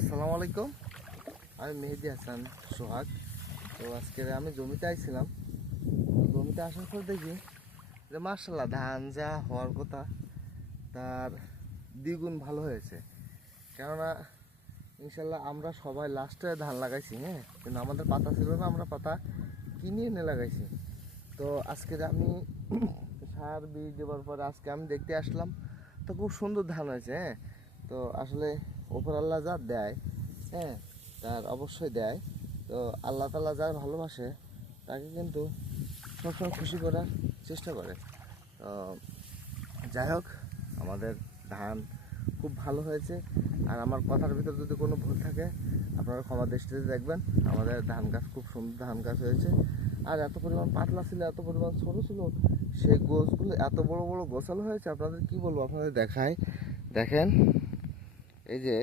আসসালামু আলাইকুম। আমি মেহেদি হাসান সোহাগ। তো আজকে আমি জমিতে আইছিলাম। জমিতে আসার পর দেখি যে মার্শাল্লাহ ধান যা হওয়ার কথা তার দ্বিগুণ ভালো হয়েছে। কেননা ইনশাল্লাহ আমরা সবাই লাস্টে ধান লাগাইছি হ্যাঁ? কিন্তু আমাদের পাতা ছিল না, আমরা পাতা কিনে এনে লাগাইছি। তো আজকে আমি সার বীজ দেওয়ার পরে আজকে আমি দেখতে আসলাম, তো খুব সুন্দর ধান হয়েছে হ্যাঁ? তো আসলে ওপর আল্লাহ যা দেয় হ্যাঁ তার অবশ্যই দেয়। তো আল্লাহ তাল্লাহ যার ভালোবাসে, তাকে কিন্তু সবসময় খুশি করার চেষ্টা করে। যাই হোক, আমাদের ধান খুব ভালো হয়েছে। আর আমার কথার ভিতর যদি কোনো ভুল থাকে, আপনারা ক্ষমা দৃষ্টিতে দেখবেন। আমাদের ধান গাছ খুব সুন্দর ধান গাছ হয়েছে। আর এত পরিমাণ পাতলা ছিল, এত পরিমাণ ছোট ছিল, সেই গোছগুলো এত বড় বড় গোছালো হয়েছে, আপনাদের কি বলব? আপনাদের দেখায় দেখেন এই যে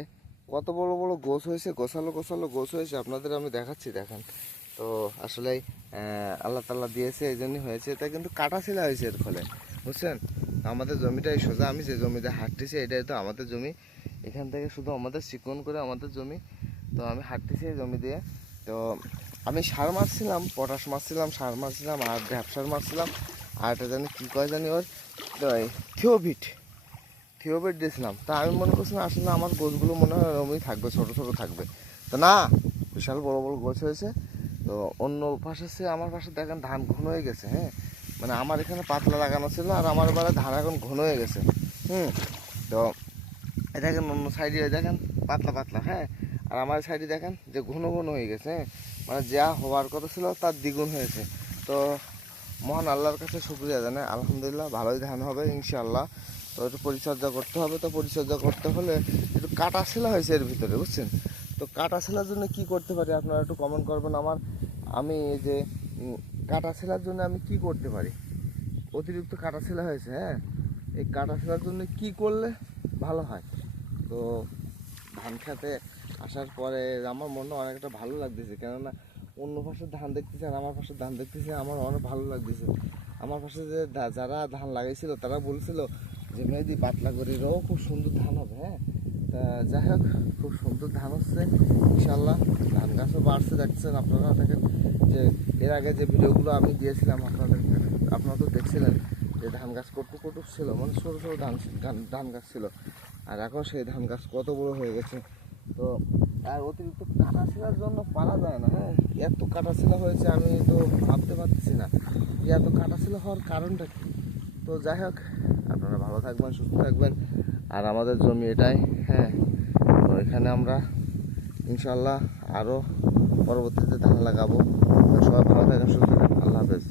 কত বড় বড় গোছ হয়েছে, গোছালো গোছালো গোছ হয়েছে, আপনাদের আমি দেখাচ্ছি, দেখেন। তো আসলে আল্লাহ তাল্লাহ দিয়েছে, এই জন্যই হয়েছে। এটা কিন্তু কাটা ছিল হয়েছে এর ফলে, বুঝছেন? আমাদের জমিটাই সোজা, আমি যে জমিতে হাঁটতেছি, এটাই তো আমাদের জমি। এখান থেকে শুধু আমাদের চিকন করে আমাদের জমি। তো আমি হাঁটতেছি এই জমি দিয়ে। তো আমি সার মারছিলাম, পটাশ মারছিলাম, সার মারছিলাম, আর ব্যবসার মারছিলাম। আর এটা জানি কী কয় জানি ওর? থিওভিট থিওভিট দিয়েছিলাম? তা আমি মনে করছিলাম আসলে আমার গোছগুলো মনে হয় ওরমই থাকবে, ছোটো ছোটো থাকবে। তো না, বিশাল বড় বড় গোছ হয়েছে। তো অন্য পাশে সে, আমার পাশে দেখেন ধান ঘন হয়ে গেছে হ্যাঁ? মানে আমার এখানে পাতলা লাগানো ছিল আর আমার বেলায় ধান এখন ঘন হয়ে গেছে, হুম? তো দেখেন অন্য সাইডে দেখেন পাতলা পাতলা হ্যাঁ? আর আমার সাইডে দেখেন যে ঘন ঘন হয়ে গেছে হ্যাঁ? মানে যা হওয়ার কথা ছিল তার দ্বিগুণ হয়েছে। তো মহান আল্লাহর কাছে শুক্রিয়া জানাই। আলহামদুলিল্লাহ, ভালোই ধান হবে, ইনশাআল্লাহ। তো একটু পরিচর্যা করতে হবে, তো পরিচর্যা করতে হলে একটু কাটা শিলা হয়েছে এর ভিতরে, বুঝছেন? তো কাটা ছেলার জন্য কি করতে পারি? আপনারা একটু কমেন্ট করবেন আমার। আমি যে কাটা ছেলার জন্য আমি কি করতে পারি? অতিরিক্ত কাটা শিলা হয়েছে হ্যাঁ? এই কাটা ছেলার জন্য কি করলে ভালো হয়? তো ধান খেতে আসার পরে আমার মনে অনেকটা ভালো লাগতেছে, কেননা অন্য পাশে ধান দেখতেছে আর আমার পাশে ধান দেখতেছে, আমার অনেক ভালো লাগতেছে। আমার পাশে যে যারা ধান লাগাইছিল, তারা বলছিল যে, মেহেদি পাতলা করিরও খুব সুন্দর ধান হবে হ্যাঁ? তা যাই হোক, খুব সুন্দর ধান হচ্ছে ইনশাল্লাহ ধান গাছও বাড়ছে, দেখছেন আপনারা, দেখেন যে, এর আগে যে ভিডিওগুলো আমি দিয়েছিলাম আপনাদের আপনারা তো দেখছিলেন যে ধান গাছ কটুক কটুক ছিল মানে ছোটো ছোটো ধান- ধান গাছ ছিল। আর এখন সেই ধান গাছ কত বড় হয়ে গেছে তো আর অতিরিক্ত কাটা ছেলার জন্য পারা যায় না হ্যাঁ? এত কাটা ছেলা হয়েছে, আমি তো ভাবতে পারছি না। যে এত কাটা ছেলা হওয়ার কারণটা কি? তো যাই হোক, আপনারা ভালো থাকবেন, সুস্থ থাকবেন, আর আমাদের জমি এটাই হ্যাঁ? তো এখানে আমরা ইনশাল্লাহ আরও পরবর্তীতে ধান লাগাবো। সবাই ভালো থাকবেন সুস্থ থাকবেন আল্লাহ হাফেজ।